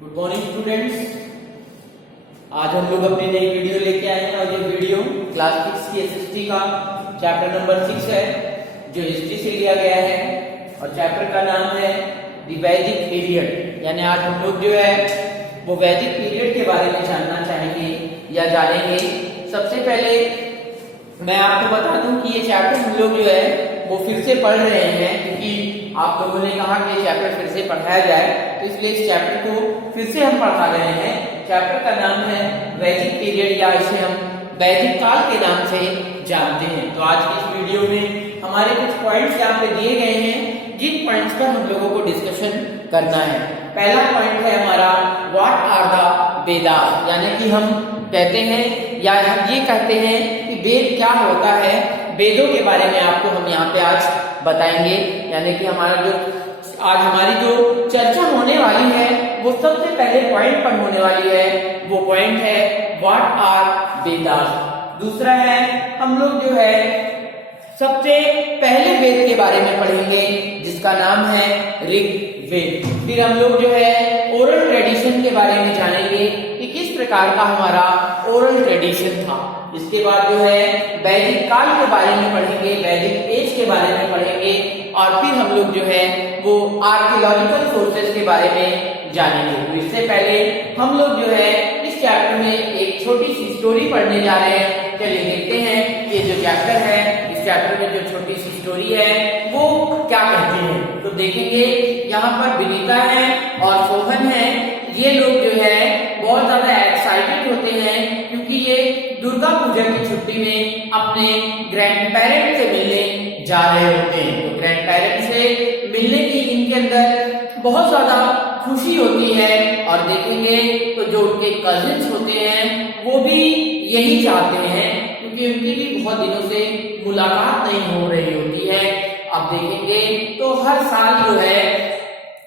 Good morning students. आज हम लोग अपनी नई वीडियो लेके आए हैं और ये वीडियो क्लास 6 की एसएसटी का चैप्टर नंबर 6 है जो हिस्ट्री से लिया गया है और चैप्टर का नाम है द वैदिक पीरियड। यानी आज हम लोग जो है वो वैदिक पीरियड के बारे में जानना चाहेंगे या जानेंगे। सबसे पहले मैं आपको बता दूं कि ये चैप्टर हम लोग जो है वो फिर से पढ़ रहे हैं क्योंकि आप लोगों ने कहा कि ये चैप्टर फिर से पढ़ाया जाए, तो इसलिए इस चैप्टर को फिर से हम पढ़ा रहे हैं। चैप्टर का नाम है वैदिक पीरियड या इसे हम वैदिक काल के नाम से जानते हैं। तो आज की इस वीडियो में हमारे कुछ पॉइंट्स यहाँ पे दिए गए हैं जिन पॉइंट्स पर हम लोगों को डिस्कशन करना है। पहला पॉइंट है हमारा व्हाट आर द वेदास, यानी कि हम कहते हैं या हम ये कहते हैं कि वेद क्या होता है। वेदों के बारे में आपको हम यहाँ पे आज बताएंगे। यानी कि हमारी जो चर्चा होने वाली है वो सबसे पहले पॉइंट पर होने वाली है। वो पॉइंट है व्हाट आर वेदास। दूसरा है हम लोग जो है सबसे पहले वेद के बारे में पढ़ेंगे जिसका नाम है ऋग्वेद। फिर हम लोग जो है ओरल ट्रेडिशन के बारे में जानेंगे कि किस प्रकार का हमारा ओरल ट्रेडिशन था। इसके बाद जो है वैदिक काल के बारे में पढ़ेंगे, वैदिक एज के बारे में पढ़ेंगे और फिर हम लोग जो है वो आर्कियोलॉजिकल सोर्सेज के बारे में जानेंगे। तो इससे पहले हम लोग जो है इस चैप्टर में एक छोटी सी स्टोरी पढ़ने जा रहे हैं। चलिए देखते हैं ये जो चैप्टर है, इस चैप्टर में जो छोटी सी स्टोरी है वो क्या कहती है। तो देखेंगे यहाँ पर विनीता है और सोहन है। ये लोग जो है बहुत ज्यादा एक्साइटेड होते हैं क्योंकि ये दुर्गा पूजा की छुट्टी में अपने ग्रैंड पेरेंट्स से मिलने जा रहे होते हैं। तो ग्रैंड पेरेंट्स से मिलने की इनके अंदर बहुत ज्यादा खुशी होती है और देखेंगे तो जो उनके कजिन्स होते हैं वो भी यही चाहते हैं क्योंकि उनकी भी बहुत दिनों से मुलाकात नहीं हो रही होती है। अब देखेंगे तो हर साल जो है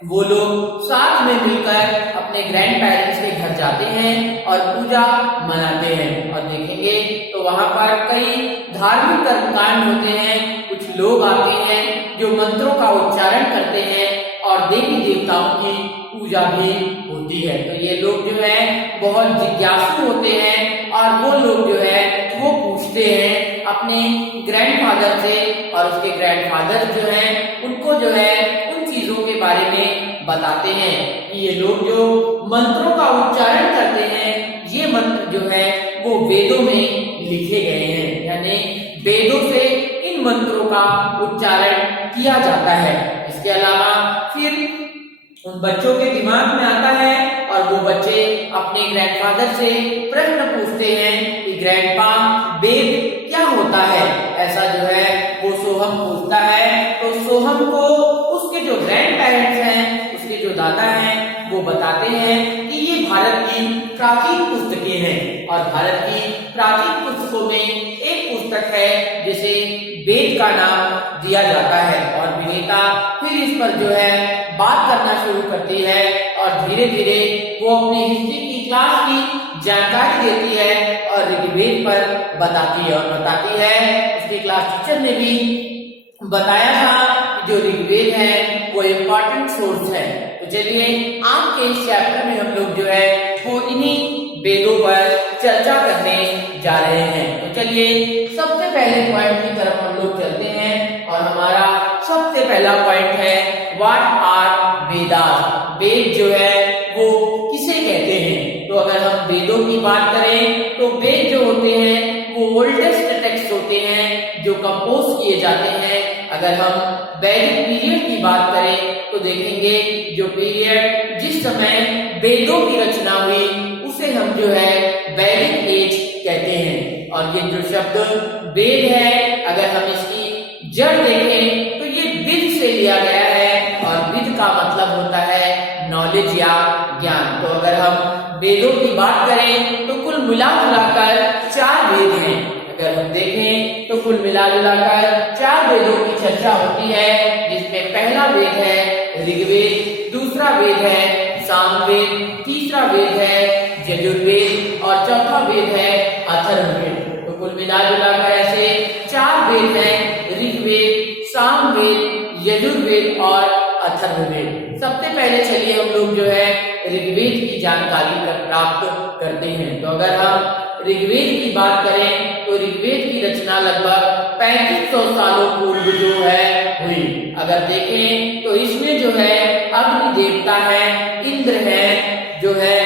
वो लोग साथ में मिलकर अपने ग्रैंड पेरेंट्स के घर जाते हैं और पूजा मनाते हैं। और देखेंगे तो वहां पर कई धार्मिक कर्मकांड होते हैं। कुछ लोग आते हैं जो मंत्रों का उच्चारण करते हैं और देवी देवताओं की पूजा भी होती है। तो ये लोग जो है बहुत जिज्ञासु होते हैं और वो लोग जो है वो पूछते हैं अपने ग्रैंडफादर से और उसके ग्रैंडफादर जो है उनको जो है उन चीजों के बारे में बताते हैं कि ये लोग जो मंत्रों का उच्चारण करते हैं ये मंत्र जो है वो वेदों में लिखे गए हैं। यानी वेदों से इन मंत्रों का उच्चारण किया जाता है। इसके अलावा फिर उन बच्चों के दिमाग में आता है और वो बच्चे अपने ग्रैंडफादर से प्रश्न पूछते हैं कि ग्रैंडपा वेद क्या होता है। ऐसा जो है वो सोहम पूछता है। तो सोहम को उसके जो ग्रैंड पेरेंट्स हैं, उसके जो दादा हैं, वो बताते हैं कि ये भारत की प्राचीन पुस्तकें हैं और भारत की प्राचीन पुस्तकों में एक पुस्तक है जिसे वेद का नाम दिया जाता है। और विनीता फिर इस पर जो है बात करना शुरू करती है और धीरे धीरे वो अपनी हिस्ट्री की क्लास की जानकारी देती है और ऋग्वेद पर बताती है। और बताती है उसकी क्लास टीचर ने भी बताया था जो ऋग्वेद है वो इम्पोर्टेंट सोर्स है। तो चलिए आज के इस चैप्टर में हम लोग जो है वो इन्हीं वेदों पर चर्चा करने जा रहे हैं। तो चलिए सबसे पहले पॉइंट की तरफ हम लोग चलते हैं और हमारा सबसे पहला पॉइंट है व्हाट आर वेदास। वेद जो है वो किसे कहते हैं। तो अगर हम वेदों की बात करें तो वेद जो होते हैं वो ओल्डेस्ट टेक्स्ट होते हैं जो कंपोज किए जाते हैं। अगर हम वैदिक पीरियड की बात करें तो देखेंगे जो पीरियड जिस समय वेदों की रचना हुई उसे हम जो है वैदिक एज कहते हैं। और ये जो शब्द वेद है अगर हम इसकी जड़ देखें तो ये विद से लिया गया है और विद का मतलब होता है नॉलेज या ज्ञान। तो अगर हम वेदों की बात करें तो कुल मिला जुलाकर 4 वेद हैं। अगर हम देखें तो कुल मिला जुलाकर 4 वेदों की चर्चा होती है जिसमें पहला वेद है ऋग्वेद, दूसरा वेद है सामवेद, तीसरा वेद है यजुर्वेद और चौथा वेद है अथर्ववेद। तो कुल मिला जुलाकर ऐसे 4 वेद हैं ऋग्वेद, सामवेद, यजुर्वेद और अथर्ववेद। सबसे पहले चलिए हम लोग जो है ऋग्वेद की जानकारी प्राप्त करते हैं। तो अगर हम ऋग्वेद की बात करें तो ऋग्वेद की रचना लगभग 3500 सालों पूर्व जो है हुई। अगर देखें तो इसमें जो है अग्नि देवता है, इंद्र है, जो है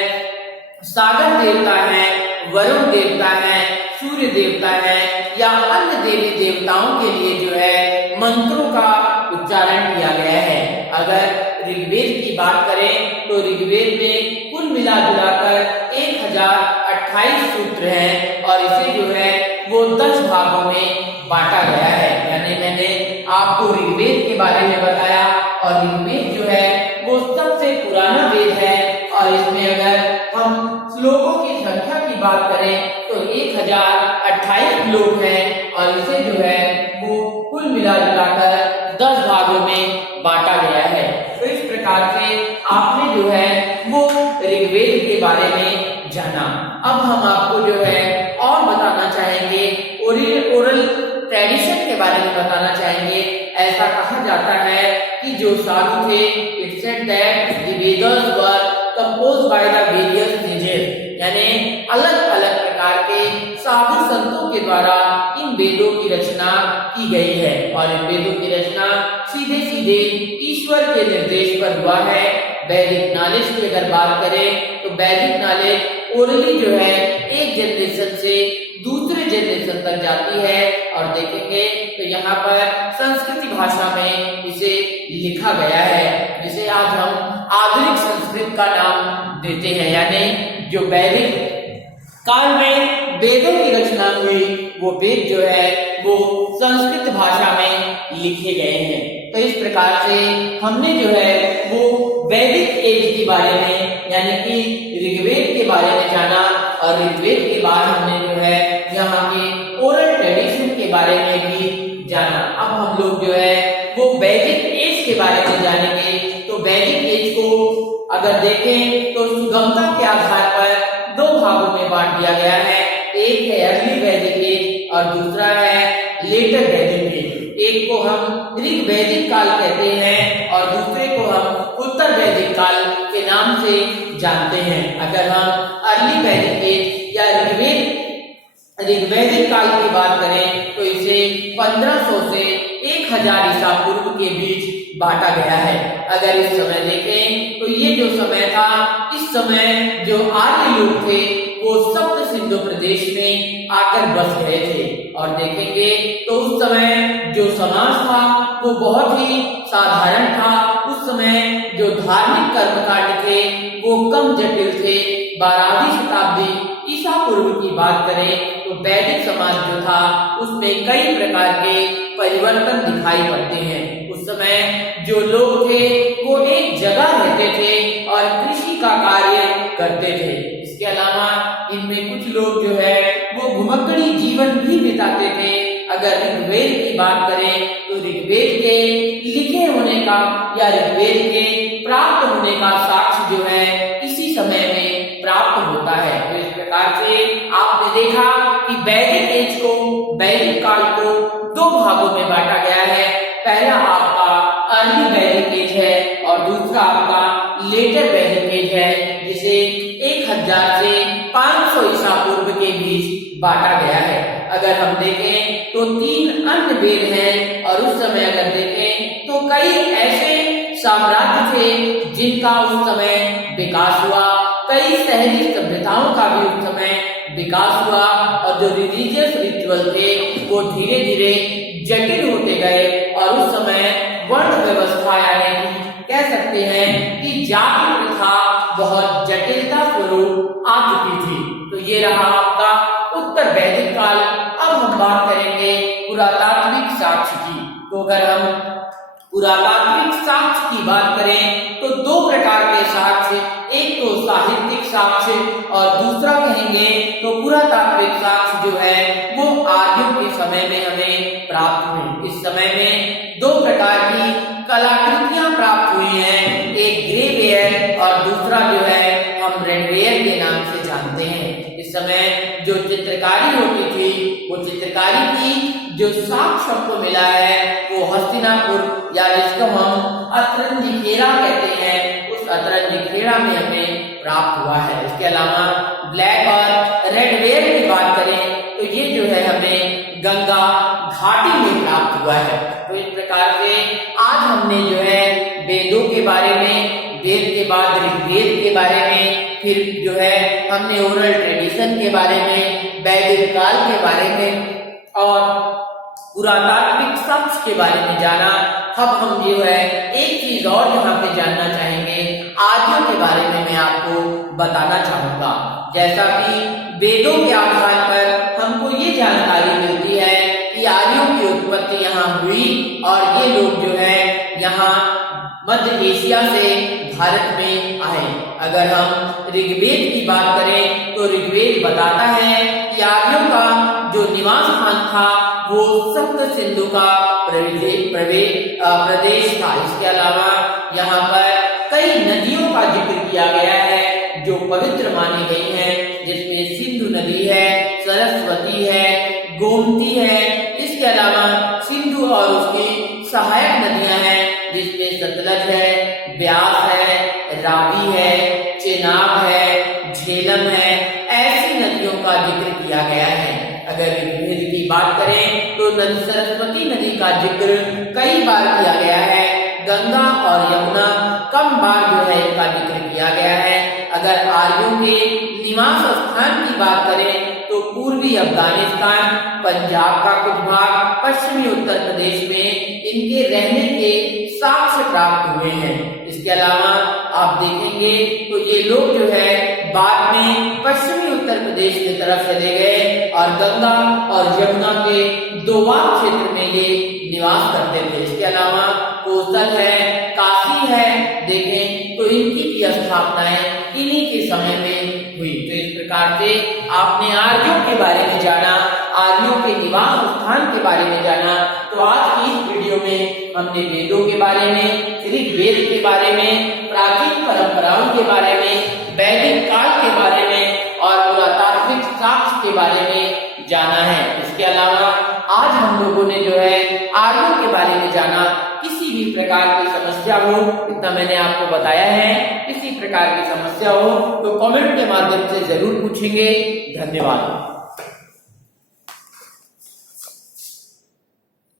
सागर देवता है, वरुण देवता है, सूर्य देवता है या अन्य देवी देवताओं के लिए जो है मंत्रों का उच्चारण किया गया है। अगर ऋग्वेद की बात करें तो ऋग्वेद में कुल मिलाकर 1028 सूत्र हैं और इसे जो है वो 10 भागों में बांटा गया है। यानी मैंने आपको ऋग्वेद के बारे में बताया और ऋग्वेद जो है वो सबसे पुराना वेद है और इसमें अगर हम श्लोकों की संख्या की बात करें तो 1028 श्लोक हैं और इसे जो है वो कुल मिलाकर 10 भागों में बांटा गया है। तो इस प्रकार से आपने जो है वो ऋग्वेद के बारे में जाना। अब हम आपको जो है और बताना चाहेंगे, ओरल ट्रेडिशन के बारे में बताना चाहेंगे। ऐसा कहा जाता है कि जो साधु थे, it said that the Vedas were composed by the various sages, यानी अलग अलग प्रकार के साधु संतों के द्वारा इन वेदों की रचना की गई है और इन वेदों की रचना सीधे सीधे ईश्वर के निर्देश पर हुआ है। वैदिक नॉलेज की अगर बात करें तो वैदिक नॉलेज ओरली जो है एक जनरेशन से दूसरे जनरेशन तक जाती है और देखेंगे तो यहाँ पर संस्कृत भाषा में इसे लिखा गया है, जिसे आज हम आधुनिक संस्कृत का नाम देते हैं। यानी जो वैदिक काल में वेदों की रचना हुई वो वेद जो है वो संस्कृत भाषा में लिखे गए हैं। तो इस प्रकार से हमने जो है वो वैदिक एज के बारे में यानी कि ऋग्वेद के बारे में जाना और ऋग्वेद के बाद हमने जो है यहाँ के ओरल ट्रेडिशन के बारे में भी जाना। अब हम लोग जो है वो वैदिक एज के बारे में जानेंगे। तो वैदिक एज को अगर देखें तो सुगमता के आधार पर 2 भागों में बांट दिया गया है। एक है अर्ली वैदिक एज और दूसरा है लेटर वैदिक एज। एक को हम ऋग वैदिक काल कहते हैं और दूसरे को हम उत्तर वैदिक काल के नाम से जानते हैं। अगर हम अर्ली वैदिक एज या ऋग्वैदिक काल की बात करें तो इसे 1500 से 1000 ईसा पूर्व के बीच बांटा गया है। अगर इस समय देखें तो ये जो समय था, इस समय जो आर्य लोग थे वो सप्त सिंधु प्रदेश में आकर बस गए थे और देखेंगे तो उस समय जो समाज था वो बहुत ही साधारण था। उस समय जो धार्मिक कर्मकांड थे वो कम जटिल थे। 12वीं शताब्दी ईसा पूर्व की बात करें तो वैदिक समाज जो था उसमें कई प्रकार के परिवर्तन दिखाई पड़ते हैं। उस समय जो लोग थे वो एक जगह रहते थे और कृषि का कार्य करते थे। इसके अलावा इनमें कुछ लोग जो है वो घुमक्कड़ी जीवन भी बिताते थे। अगर ऋग्वेद की बात करें तो ऋग्वेद के लिखे होने का या ऋग्वेद के प्राप्त होने का साक्ष्य जो है इसी समय में प्राप्त होता है। तो इस प्रकार से आपने देखा कि वैदिक एज को, वैदिक काल को 2 भागों में बांटा गया है। पहला आपका अर्ली वैदिक एज है और दूसरा आपका लेटर वैदिक एज है, जिसे 1000 से 500 ईसा पूर्व के बीच बांटा गया है। अगर हम देखें तो 3 अन्य वेद हैं और उस समय अगर देखें तो कई ऐसे साम्राज्य थे जिनका उस समय विकास हुआ। कई शहरी सभ्यताओं का भी उस समय विकास हुआ और जो रिलीजियस रिचुअल थे वो धीरे धीरे जटिल होते गए और उस समय वर्ण व्यवस्था यानी कह सकते हैं कि जाति प्रथा बहुत जटिलता स्वरूप आ चुकी थी। तो ये रहा आपका उत्तर वैदिक काल। अब हम बात करेंगे पुरातात्विक साक्ष्य की। तो अगर हम पुरातात्विक साक्ष्य की बात करें तो 2 प्रकार के साक्ष्य, एक तो साहित्यिक साक्ष्य और दूसरा कहेंगे तो पुरातात्विक साक्ष्य जो है वो आर्यों के समय में हमें प्राप्त हुए। इस समय में 2 प्रकार की कलाकृतियां प्राप्त हुई हैं, एक ग्रेवेयर और दूसरा जो है हम रेडवेयर के नाम से जानते हैं। इस समय जो चित्रकारी होती थी वो चित्रकारी की जो साक्ष्य हमको मिला है वो हस्तिनापुर या जिसको हम अतरंजी खेड़ा कहते हैं, उस अतरंजी खेड़ा में हमें प्राप्त हुआ है। इसके अलावा ब्लैक और रेड वेयर की बात करें तो ये जो है हमें गंगा घाटी में प्राप्त हुआ है। तो इस प्रकार से आज हमने जो है वेदों के बारे में, वेद के बाद ऋग्वेद के बारे में, फिर जो है हमने ओरल ट्रेडिशन के बारे में, वैदिक काल के बारे में और पुरातात्विक साक्ष्य के बारे में जाना। अब हम जो है एक चीज और यहाँ पे जानना चाहेंगे, आर्यों के बारे में मैं आपको बताना चाहूंगा। जैसा कि वेदों के आधार पर हमको ये जानकारी मिलती है कि आर्यों की उत्पत्ति यहाँ हुई और ये लोग जो है यहाँ मध्य एशिया से भारत में आए। अगर हम ऋग्वेद की बात करें तो ऋग्वेद बताता है कि आर्यों का जो निवास स्थान था वो सप्त सिंधु का प्रदेश था। इसके अलावा यहाँ पर कई नदियों का जिक्र किया गया है जो पवित्र मानी गई हैं, जिसमें सिंधु नदी है, सरस्वती है, गोमती है। इसके अलावा सिंधु और उसकी सहायक नदियां हैं जिसमें सतलज है, ब्यास है, रावी है, चेनाब है, झेलम है। ऐसी नदियों का जिक्र किया गया है। अगर ऋग्वेद की बात करें तो सरस्वती नदी का जिक्र कई बार किया गया है, गंगा और यमुना कम बार जो है इनका जिक्र किया गया है। अगर आर्यों के निवास स्थान की बात करें तो पूर्वी अफगानिस्तान, पंजाब का कुछ भाग, पश्चिमी उत्तर प्रदेश में इनके रहने के साक्ष्य प्राप्त हुए हैं। इसके अलावा आप देखेंगे तो ये लोग जो है बाद में पश्चिमी उत्तर प्रदेश की तरफ चले गए और गंगा और यमुना के दोआब क्षेत्र में ये निवास करते थे। इसके अलावा कोसल है, काशी है, देखें तो इनकी भी स्थापनाएं इन्हीं के समय में हुई। तो इस प्रकार से आपने आर्यों के बारे में जाना, आर्यों के निवास स्थान के बारे में जाना। तो आज की इस वीडियो में हमने वेदों के बारे में, ऋग्वेद के बारे में, प्राचीन परंपराओं के बारे में, वैदिक काल के बारे में और पुरातात्विक साक्ष्य के बारे में जाना है। इसके अलावा आज हम लोगों ने जो है आर्यों के बारे में जाना। किसी भी प्रकार की समस्या हो, इतना मैंने आपको बताया है, किसी प्रकार की समस्या हो तो कमेंट के माध्यम से जरूर पूछेंगे। धन्यवाद।